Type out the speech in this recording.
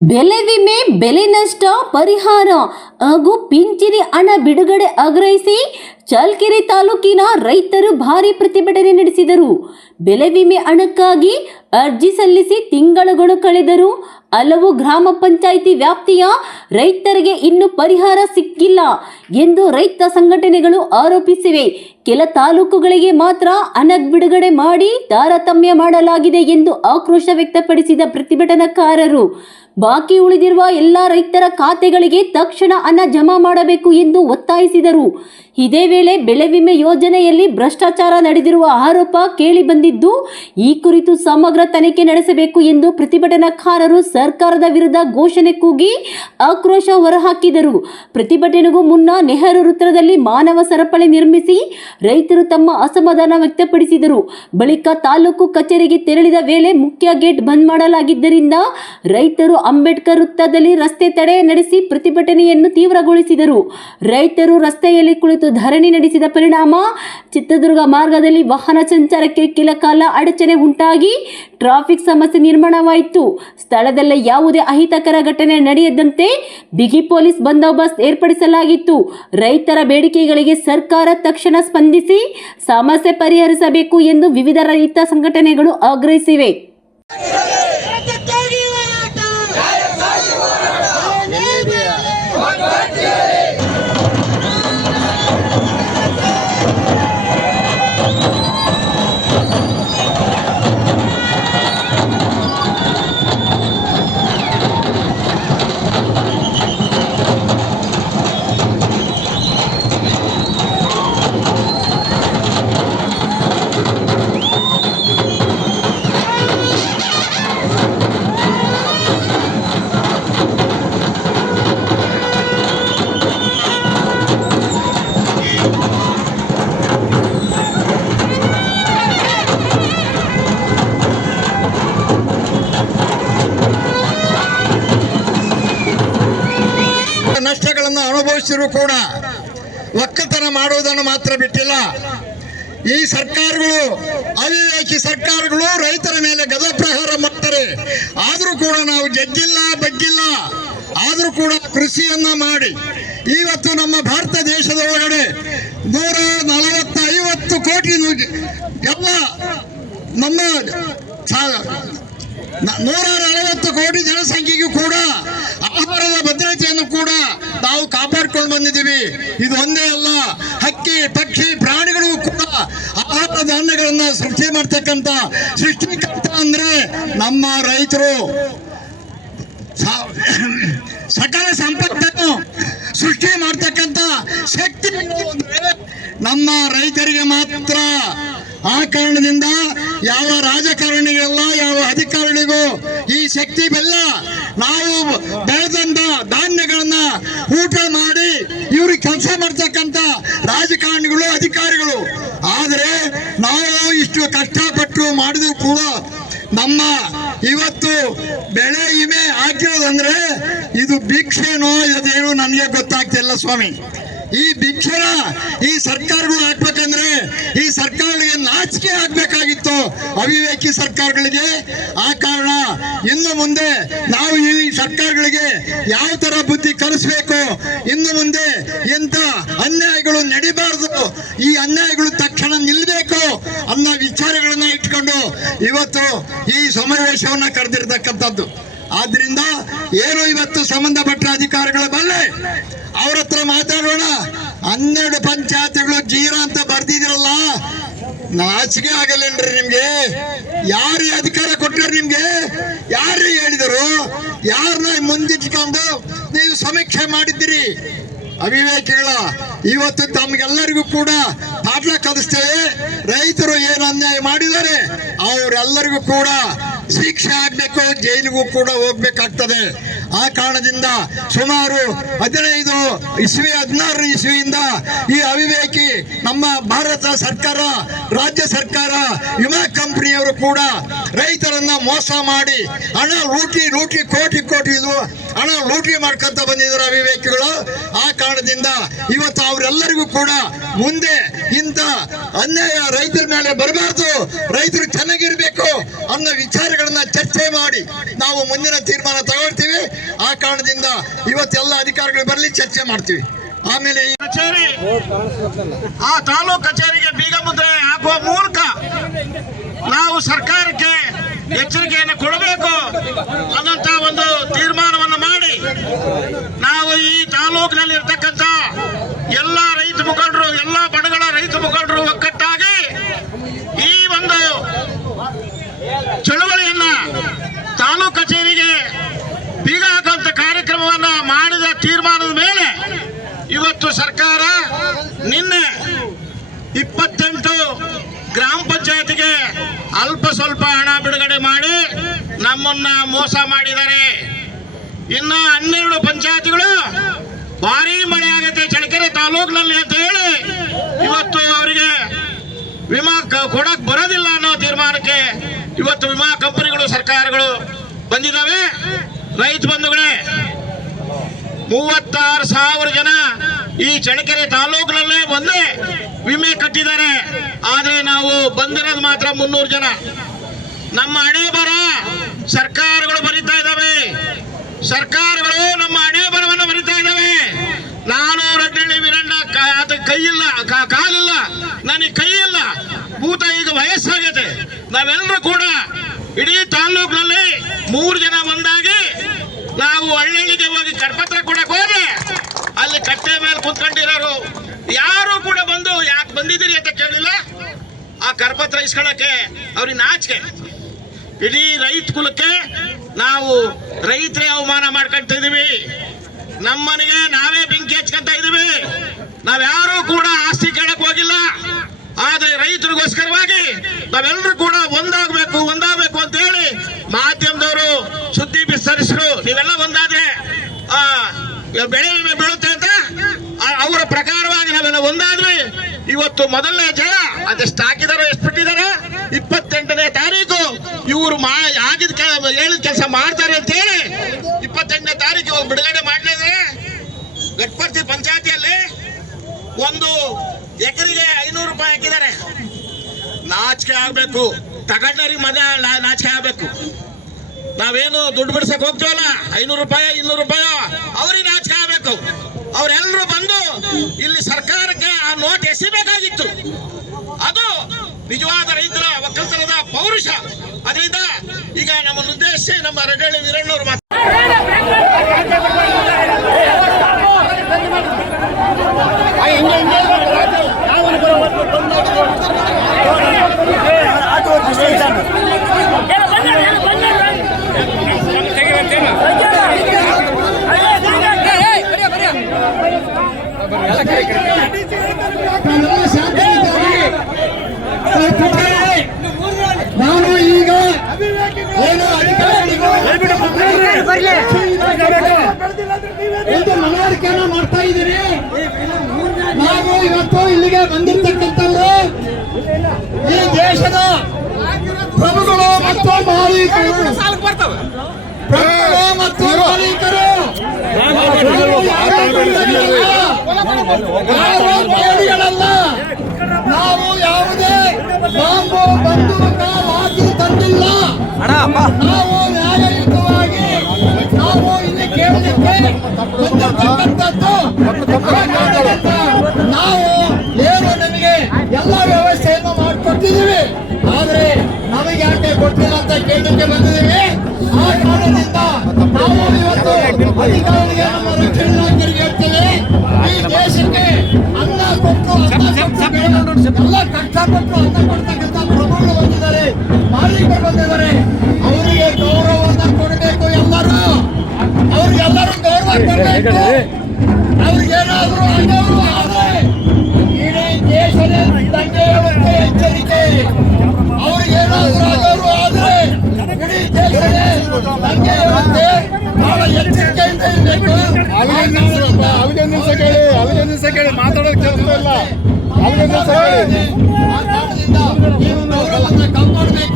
ಬೆಳೆ ವಿಮೆ, ಬೆಳೆ ನಷ್ಟ ಪರಿಹಾರ ಹಾಗೂ ಪಿಂಚಣಿ ಹಣ ಬಿಡುಗಡೆ ಆಗ್ರಹಿಸಿ ಚಳ್ಳಕೆರೆ ತಾಲೂಕಿನ ರೈತರು ಭಾರೀ ಪ್ರತಿಭಟನೆ ನಡೆಸಿದರು. ಬೆಳೆ ವಿಮೆ ಹಣಕ್ಕಾಗಿ ಅರ್ಜಿ ಸಲ್ಲಿಸಿ ತಿಂಗಳುಗಳು ಕಳೆದರೂ ಹಲವು ಗ್ರಾಮ ಪಂಚಾಯಿತಿ ವ್ಯಾಪ್ತಿಯ ರೈತರಿಗೆ ಇನ್ನೂ ಪರಿಹಾರ ಸಿಕ್ಕಿಲ್ಲ ಎಂದು ರೈತ ಸಂಘಟನೆಗಳು ಆರೋಪಿಸಿವೆ. ಕೆಲ ತಾಲೂಕುಗಳಿಗೆ ಮಾತ್ರ ಹಣ ಬಿಡುಗಡೆ ಮಾಡಿ ತಾರತಮ್ಯ ಮಾಡಲಾಗಿದೆ ಎಂದು ಆಕ್ರೋಶ ವ್ಯಕ್ತಪಡಿಸಿದ ಪ್ರತಿಭಟನಾಕಾರರು ಬಾಕಿ ಉಳಿದಿರುವ ಎಲ್ಲ ರೈತರ ಖಾತೆಗಳಿಗೆ ತಕ್ಷಣ ಹಣ ಜಮಾ ಮಾಡಬೇಕು ಎಂದು ಒತ್ತಾಯಿಸಿದರು. ಇದೇ ವೇಳೆ ಬೆಳೆ ವಿಮೆ ಯೋಜನೆಯಲ್ಲಿ ಭ್ರಷ್ಟಾಚಾರ ನಡೆದಿರುವ ಆರೋಪ ಕೇಳಿಬಂದಿದ್ದು, ಈ ಕುರಿತು ಸಮಗ್ರ ತನಿಖೆ ನಡೆಸಬೇಕು ಎಂದು ಪ್ರತಿಭಟನಾಕಾರರು ಸರ್ಕಾರದ ವಿರುದ್ಧ ಘೋಷಣೆ ಕೂಗಿ ಆಕ್ರೋಶ ಹೊರಹಾಕಿದರು. ಪ್ರತಿಭಟನೆಗೂ ಮುನ್ನ ನೆಹರು ವೃತ್ತದಲ್ಲಿ ಮಾನವ ಸರಪಳಿ ನಿರ್ಮಿಸಿ ರೈತರು ತಮ್ಮ ಅಸಮಾಧಾನ ವ್ಯಕ್ತಪಡಿಸಿದರು. ಬಳಿಕ ತಾಲೂಕು ಕಚೇರಿಗೆ ತೆರಳಿದ ವೇಳೆ ಮುಖ್ಯ ಗೇಟ್ ಬಂದ್ ಮಾಡಲಾಗಿದ್ದರಿಂದ ರೈತರು ಅಂಬೇಡ್ಕರ್ ವೃತ್ತದಲ್ಲಿ ರಸ್ತೆ ತಡೆ ನಡೆಸಿ ಪ್ರತಿಭಟನೆಯನ್ನು ತೀವ್ರಗೊಳಿಸಿದರು. ರೈತರು ರಸ್ತೆಯಲ್ಲಿ ಕುಳಿತು ಧರಣಿ ನಡೆಸಿದ ಪರಿಣಾಮ ಚಿತ್ರದುರ್ಗ ಮಾರ್ಗದಲ್ಲಿ ವಾಹನ ಸಂಚಾರಕ್ಕೆ ಕೆಲ ಕಾಲ ಅಡಚಣೆ ಉಂಟಾಗಿ ಟ್ರಾಫಿಕ್ ಸಮಸ್ಯೆ ನಿರ್ಮಾಣವಾಯಿತು. ಸ್ಥಳದಲ್ಲೇ ಯಾವುದೇ ಅಹಿತಕರ ಘಟನೆ ನಡೆಯದಂತೆ ಬಿಗಿ ಪೊಲೀಸ್ ಬಂದೋಬಸ್ತ್ ಏರ್ಪಡಿಸಲಾಗಿತ್ತು. ರೈತರ ಬೇಡಿಕೆಗಳಿಗೆ ಸರ್ಕಾರ ತಕ್ಷಣ ಸ್ಪಂದಿಸಿ ಸಮಸ್ಯೆ ಪರಿಹರಿಸಬೇಕು ಎಂದು ವಿವಿಧ ರೈತ ಸಂಘಟನೆಗಳು ಆಗ್ರಹಿಸಿವೆ. ನಷ್ಟಗಳನ್ನು ಅನುಭವಿಸಿದ್ರು ಕೂಡ ಒಕ್ಕಲ್ತನ ಮಾಡುವುದನ್ನು ಮಾತ್ರ ಬಿಟ್ಟಿಲ್ಲ. ಈ ಸರ್ಕಾರಗಳು, ಅವಿವೇಕಿ ಸರ್ಕಾರಗಳು ರೈತರ ಮೇಲೆ ಗದಪ್ರಹಾರ ಮಾಡ್ತಾರೆ. ಆದರೂ ಕೂಡ ನಾವು ಜಗ್ಗಿಲ್ಲ ಬಗ್ಗಿಲ್ಲ, ಆದರೂ ಕೂಡ ಕೃಷಿಯನ್ನ ಮಾಡಿ ಇವತ್ತು ನಮ್ಮ ಭಾರತ ದೇಶದ ಒಳಗಡೆ 140-50 ಕೋಟಿ ಎಲ್ಲ ನಮ್ಮ 140 ಕೋಟಿ ಜನಸಂಖ್ಯೆಗೂ ಕೂಡ ಆಹಾರದ ಭದ್ರತೆಯನ್ನು ಕೂಡ ನಾವು ಕಾಪಾಡಿಕೊಂಡು ಬಂದಿದ್ದೀವಿ. ಇದು ಒಂದೇ ಅಲ್ಲ, ಹಕ್ಕಿ ಪಕ್ಷಿ ಪ್ರಾಣಿಗಳು ಕೂಡ ಆಹಾರ ಧಾನ್ಯಗಳನ್ನ ಸೃಷ್ಟಿ ಮಾಡ್ತಕ್ಕಂಥ ಸೃಷ್ಟಿಕರ್ತ ಅಂದ್ರೆ ನಮ್ಮ ರೈತರು. ಸಕಲ ಸಂಪತ್ತನ್ನು ಸೃಷ್ಟಿ ಮಾಡ್ತಕ್ಕಂಥ ಶಕ್ತಿ ಅಂದ್ರೆ ನಮ್ಮ ರೈತರಿಗೆ ಮಾತ್ರ. ಆ ಕಾರಣದಿಂದ ಯಾವ ರಾಜಕಾರಣಿಗೆಲ್ಲ, ಯಾವ ಅಧಿಕಾರಿಗಳಿಗೂ ಈ ಶಕ್ತಿ ಬೆಲ್ಲ. ನಾವು ಬೆಳೆದಂತ ಧಾನ್ಯಗಳನ್ನ ಊಟ ಮಾಡಿ ಇವ್ರಿಗೆ ಕೆಲಸ ಮಾಡ್ತಕ್ಕಂಥ ರಾಜಕಾರಣಿಗಳು, ಅಧಿಕಾರಿಗಳು. ಆದರೆ ನಾವು ಇಷ್ಟು ಕಷ್ಟಪಟ್ಟು ಮಾಡಿದ್ರು ಕೂಡ ನಮ್ಮ ಇವತ್ತು ಬೆಳೆ ವಿಮೆ ಹಾಕಿರೋದಂದ್ರೆ ಇದು ಭಿಕ್ಷೆನೋ ಅದೇನೋ ನನಗೆ ಗೊತ್ತಾಗ್ತಿಲ್ಲ ಸ್ವಾಮಿ. ಈ ಭಿಕ್ಷೆನ ಈ ಸರ್ಕಾರಗಳು ಹಾಕ್ಬೇಕಂದ್ರೆ ಈ ಸರ್ಕಾರಗಳಿಗೆ ನಾಚಿಕೆ ಆಗ್ಬೇಕಾಗಿತ್ತು, ಅವಿವೇಕಿ ಸರ್ಕಾರಗಳಿಗೆ. ಆ ಕಾರಣ ಇನ್ನು ಮುಂದೆ ನಾವು ಈ ಸರ್ಕಾರಗಳಿಗೆ ಯಾವ ತರ ಬುದ್ಧಿ ಕಲಿಸ್ಬೇಕು, ಇನ್ನು ಮುಂದೆ ಎಂತ ಅನ್ಯಾಯಗಳು ನಡಿಬಾರದು, ಈ ಅನ್ಯಾಯಗಳು ತಕ್ಷಣ ನಿಲ್ಲಬೇಕು ಅನ್ನೋ ವಿಚಾರಗಳನ್ನ ಇಟ್ಕೊಂಡು ಇವತ್ತು ಈ ಸಮಾವೇಶವನ್ನ ಕರೆದಿರ್ತಕ್ಕಂಥದ್ದು. ಆದ್ರಿಂದ ಏನು ಇವತ್ತು ಸಂಬಂಧಪಟ್ಟ ಅಧಿಕಾರಿಗಳ ಬಲ್ಲೆ ಅವ್ರ ಹತ್ರ ಮಾತಾಡೋಣ. 12 ಪಂಚಾಯತ್ಗಳು ಜೀರಾ ಅಂತ ಬರ್ದಿದಿರಲ್ಲ, ನಾಚಿಕೆ ಆಗಲ್ಲೇನ್ರಿ ನಿಮ್ಗೆ? ಯಾರು ಅಧಿಕಾರ ಕೊಟ್ಟರು ನಿಮ್ಗೆ? ಯಾರು ಹೇಳಿದರು? ಯಾರನ್ನ ಮುಂದಿಟ್ಕೊಂಡು ನೀವು ಸಮೀಕ್ಷೆ ಮಾಡಿದ್ದೀರಿ? ಅವಿವೇಕಿಗಳ ಇವತ್ತು ತಮ್ಗೆಲ್ಲರಿಗೂ ಕೂಡ ಪಾಠ ಕಲಿಸ್ತೇವೆ. ರೈತರು ಏನು ಅನ್ಯಾಯ ಮಾಡಿದ್ದಾರೆ ಅವರೆಲ್ಲರಿಗೂ ಕೂಡ ಶಿಕ್ಷೆ ಆಗ್ಬೇಕು, ಜೈಲಿಗೂ ಕೂಡ ಹೋಗ್ಬೇಕಾಗ್ತದೆ. ಆ ಕಾರಣದಿಂದ ಸುಮಾರು 16 ಇಸ್ವಿಯಿಂದ ಈ ಅವಿವೇಕಿ ನಮ್ಮ ಭಾರತ ಸರ್ಕಾರ, ರಾಜ್ಯ ಸರ್ಕಾರ, ವಿಮಾ ಕಂಪನಿಯವರು ಕೂಡ ರೈತರನ್ನ ಮೋಸ ಮಾಡಿ ಹಣ ಲೂಟಿ ಕೋಟಿ ಹಣ ಲೂಟಿ ಮಾಡ್ಕೊಂತ ಬಂದಿದ್ದಾರೆ ಅವಿವೇಕಿಗಳು. ಆ ಕಾರಣದಿಂದ ಇವತ್ತು ಅವರೆಲ್ಲರಿಗೂ ಕೂಡ ಮುಂದೆ ಇಂಥ ಅನ್ಯಾಯ ರೈತರ ಮೇಲೆ ಬರಬಾರ್ದು, ರೈತರು ಚೆನ್ನಾಗಿರ್ಬೇಕು ಅನ್ನೋ ವಿಚಾರಗಳನ್ನ ಚರ್ಚೆ ಮಾಡಿ ನಾವು ಮುಂದಿನ ತೀರ್ಮಾನ ತಗೊಳ್ತೀವಿ. ಆ ಕಾರಣದಿಂದ ಇವತ್ತೆಲ್ಲ ಅಧಿಕಾರಿಗಳು ಬರಲಿ, ಚರ್ಚೆ ಮಾಡ್ತೀವಿ. ಆಮೇಲೆ ಈ ಕಚೇರಿ, ಆ ತಾಲೂಕು ಕಚೇರಿಗೆ ಬೀಗ ಮುದ್ರೆ ಹಾಕುವ ಮೂಲಕ ನಾವು ಸರ್ಕಾರಕ್ಕೆ ಎಚ್ಚರಿಕೆಯನ್ನು ಕೊಡಬೇಕು ಅನ್ನೋಂತ ಒಂದು ತೀರ್ಮಾನವನ್ನು ಮಾಡಿ ನಾವು ಈ ತಾಲೂಕಿನಲ್ಲಿ ಇರ್ತಕ್ಕಂಥ ಎಲ್ಲ ರೈತ ಮುಖಂಡರು, ಎಲ್ಲ ಬಣಗಳ ರೈತ ಮುಖಂಡರು ಒಕ್ಕಟ್ಟಾಗಿ ಈ ಒಂದು ಚಳುವಳಿಯನ್ನ ತಾಲೂಕು ಕಚೇರಿಗೆ ಬೀಗ ಹಾಕುವಂತ ಕಾರ್ಯಕ್ರಮವನ್ನ ಮಾಡಿದ ತೀರ್ಮಾನದ ಮೇಲೆ ಇವತ್ತು ಸರ್ಕಾರ ನಿನ್ನೆ 28 ಗ್ರಾಮ ಪಂಚಾಯತಿಗೆ ಅಲ್ಪ ಸ್ವಲ್ಪ ಹಣ ಬಿಡುಗಡೆ ಮಾಡಿ ನಮ್ಮನ್ನ ಮೋಸ ಮಾಡಿದ್ದಾರೆ. ಇನ್ನು 12 ಪಂಚಾಯತಿಗಳು ಭಾರಿ ಮಳೆ ಆಗುತ್ತೆ ಚಳ್ಳಕೆರೆ ತಾಲೂಕಿನಲ್ಲಿ ಅಂತ ಹೇಳಿ ಇವತ್ತು ಅವರಿಗೆ ವಿಮಾ ಕೊಡಕ್ ಬರೋದಿಲ್ಲ ಅನ್ನೋ ತೀರ್ಮಾನಕ್ಕೆ ಇವತ್ತು ವಿಮಾ ಕಂಪನಿಗಳು, ಸರ್ಕಾರಗಳು ಬಂದಿದ್ದಾವೆ. ರೈತ ಬಂಧುಗಳೇ, 36,000 ಜನ ಈ ಚಳ್ಳಕೆರೆ ತಾಲೂಕಿನಲ್ಲೇ ಒಂದೇ ವಿಮೆ ಕಟ್ಟಿದ್ದಾರೆ. ಆದ್ರೆ ನಾವು ಬಂದಿರೋದು ಮಾತ್ರ 300 ಜನ. ನಮ್ಮ ಹಣೆ ಬರ ಸರ್ಕಾರಗಳು ಬರೀತಾ ಇದ್ದಾವೆ, ಸರ್ಕಾರಗಳು ನಮ್ಮ ಹಣೆ ಬರವನ್ನು ಬರೀತಾ ಇದ್ದಾವೆ. ನಾನು ರಡ್ಡಳ್ಳಿ ವೀರಣ್ಣ ಕೈಯಿಲ್ಲ, ಕಾಲಿಲ್ಲ, ನನಗೆ ಕೈ ಇಲ್ಲ, ಭೂತ ಈಗ ವಯಸ್ಸಾಗೈತೆ. ನಾವೆಲ್ಲರೂ ಕೂಡ ಇಡೀ ತಾಲೂಕಿನಲ್ಲಿ 3 ಜನ ಒಂದಾಗಿ ನಾವು ಹಳ್ಳಿಗೆ ಹೋಗಿ ಕರಪತ್ರ ಕೊಡಕ್ ಹೋದ್ರೆ ಅಲ್ಲಿ ಕಟ್ಟೆ ಮೇಲೆ ಕುತ್ಕೊಂಡಿರೋರು ಯಾರು ಕೂಡ ಬಂದು ಯಾಕೆ ಬಂದಿದ್ದೀರಿ ಅಂತ ಕೇಳಿಲ್ಲ. ಆ ಕರಪತ್ರ ಇಸ್ಕೊಳ್ಳಕ್ಕೆ ಅವ್ರಿಗೆ ನಾಚಿಕೆ. ಇಡೀ ರೈತ ಕುಲಕ್ಕೆ ನಾವು ರೈತರೇ ಅವಮಾನ ಮಾಡ್ಕೊಂತ ಇದೀವಿ. ನಮ್ಮನೆಗೆ ನಾವೇ ಬೆಂಕಿ ಹಚ್ಕೊಂತ ಇದೀವಿ. ನಾವ್ಯಾರು ಕೂಡ ಆಸ್ತಿ ಕೇಳಕ್ ಹೋಗಿಲ್ಲ. ಆದ್ರೆ ರೈತರಿಗೋಸ್ಕರವಾಗಿ ನಾವೆಲ್ಲರೂ ಕೂಡ ಒಂದಾಗಬೇಕು ಅಂತ ಹೇಳಿ ಮಾಧ್ಯಮದವರು ಸುದ್ದಿ ಬಿತ್ತರಿಸಿದ್ರು. ನೀವೆಲ್ಲ ಒಂದಾದ್ರೆ ಬೆಳೆ ವಿಮೆ ಬೀಳುತ್ತೆ ಅಂತ ಅವರ ಪ್ರಕಾರವಾಗಿ ನಾವೆಲ್ಲ ಒಂದಾದ್ವಿ. ಇವತ್ತು ಮೊದಲನೇ ಜಯ ಅದೆಷ್ಟು ಹಾಕಿದಾರೋ, ಎಷ್ಟು ಬಿಟ್ಟಿದ್ದಾರೆ, 28ನೇ ತಾರೀಕು ಇವರು ಹೇಳಿದ ಕೆಲಸ ಮಾಡ್ತಾರೆ ಅಂತ ಹೇಳಿ 28ನೇ ತಾರೀಕು ಬಿಡುಗಡೆ ಮಾಡಲಿದ್ರೆ ಗಟ್ಪರ್ತಿ ಪಂಚಾಯತಿಯಲ್ಲಿ 1 ಎಕರೆಗೆ 500 ರೂಪಾಯಿ ಹಾಕಿದ್ದಾರೆ. ನಾಚಿಕೆ ಆಗ್ಬೇಕು, ತಗೊಂಡರಿಗೆ ನಾಚಿಕೆ ಆಗ್ಬೇಕು. ನಾವೇನು ದುಡ್ಡು ಬಿಡ್ಸಕ್ ಹೋಗ್ತೀವಲ್ಲ, 500 ರೂಪಾಯಿ 200 ರೂಪಾಯಿ ಅವ್ರಿಗೆ ನಾಚಿಕೆ ಆಗ್ಬೇಕು. ಅವರೆಲ್ಲರೂ ಬಂದು ಇಲ್ಲಿ ಸರ್ಕಾರಕ್ಕೆ ಆ ನೋಟ್ ಎಸಿಬೇಕಾಗಿತ್ತು. ಅದು ನಿಜವಾದ ರೈತರ ಒಕ್ಕಲ್ತನದ ಪೌರುಷ. ಅದರಿಂದ ಈಗ ನಮ್ಮನ್ನು ಉದ್ದೇಶಿಸಿ ನಮ್ಮ ರಡ್ಡಳ್ಳಿ ವೀರಣ್ಣವರು ನಾನು ಈಗ ಮನವರಿಕೆಯನ್ನು ಮಾಡ್ತಾ ಇದ್ದೀನಿ. ನಾವು ಇವತ್ತು ಇಲ್ಲಿಗೆ ಬಂದಿರ್ತಕ್ಕಂಥವ್ರು ಈ ದೇಶದ ಪ್ರಭುಗಳು ಮತ್ತು ಮಾಲೀಕರು, ನಾವು ಯಾವುದೇ ಬಾಂಬು ಬಂದೂಕ ಹಾಕಿ ತಂದಿಲ್ಲ. ನಾವು ನ್ಯಾಯಯುತವಾಗಿ ನಾವು ಇಲ್ಲಿ ಕೇಳಲಿಕ್ಕೆ ಬಂದಿರ್ತಕ್ಕಂಥದ್ದು. ನಾವು ಏನು ನಮಗೆ ಎಲ್ಲ ವ್ಯವಸ್ಥೆಯನ್ನು ಮಾಡಿಕೊಟ್ಟಿದ್ದೀವಿ, ಆದ್ರೆ ನಮಗೆ ಯಾಕೆ ಕೊಟ್ಟಿಲ್ಲ ಅಂತ ಕೇಳಲಿಕ್ಕೆ ಬಂದಿದ್ದೀವಿ. ಆ ಕಾರಣದಿಂದ ನಾವು ಇವತ್ತು ಅಧಿಕಾರಿಗಳಿಗೆ, ನಮ್ಮ ರಕ್ಷಣಾ ಇಲಾಖೆಗೆ ಹೇಳ್ತೇವೆ, ಈ ದೇಶಕ್ಕೆ ಅನ್ನ ಕೊಟ್ಟು ಎಲ್ಲ ಕಷ್ಟಪಟ್ಟು ಅನ್ನ ಕೊಡ್ತಕ್ಕಂಥ ಪ್ರಭುಗಳು ಬಂದಿದ್ದಾರೆ, ಮಾಲೀಕರು ಬಂದಿದ್ದಾರೆ. ಅವರಿಗೆ ಗೌರವವನ್ನು ಕೊಡಬೇಕು. ಅವ್ರಿಗೆಲ್ಲರೂ ಗೌರವ ಕೊಡಬೇಕು. ಅವ್ರಿಗೇನಾದ್ರೂ ಆಗೋರು ಆದ್ರೆ ಇಡೀ ದೇಶದ ದಂಗೆ ವ್ಯವಸ್ಥೆ ಎಚ್ಚರಿಕೆ. ಅವ್ರಿಗೇನಾದ್ರೂ ಆಗೋರು ಆದ್ರೆ ಇಡೀ ದೇಶದ ದಂಗೆ ವ್ಯವಸ್ಥೆ ಬಹಳ ಎಚ್ಚರಿಕೆ. ಅಲ್ಲಿಗೆ ನಿಲ್ಸ ಕೇಳಿ ಮಾತಾಡೋದು ಕೆಲಸ ಇಲ್ಲ. ಅಲ್ಲಿಗೆ ನಿಲ್ಸ ಕೇಳಿ.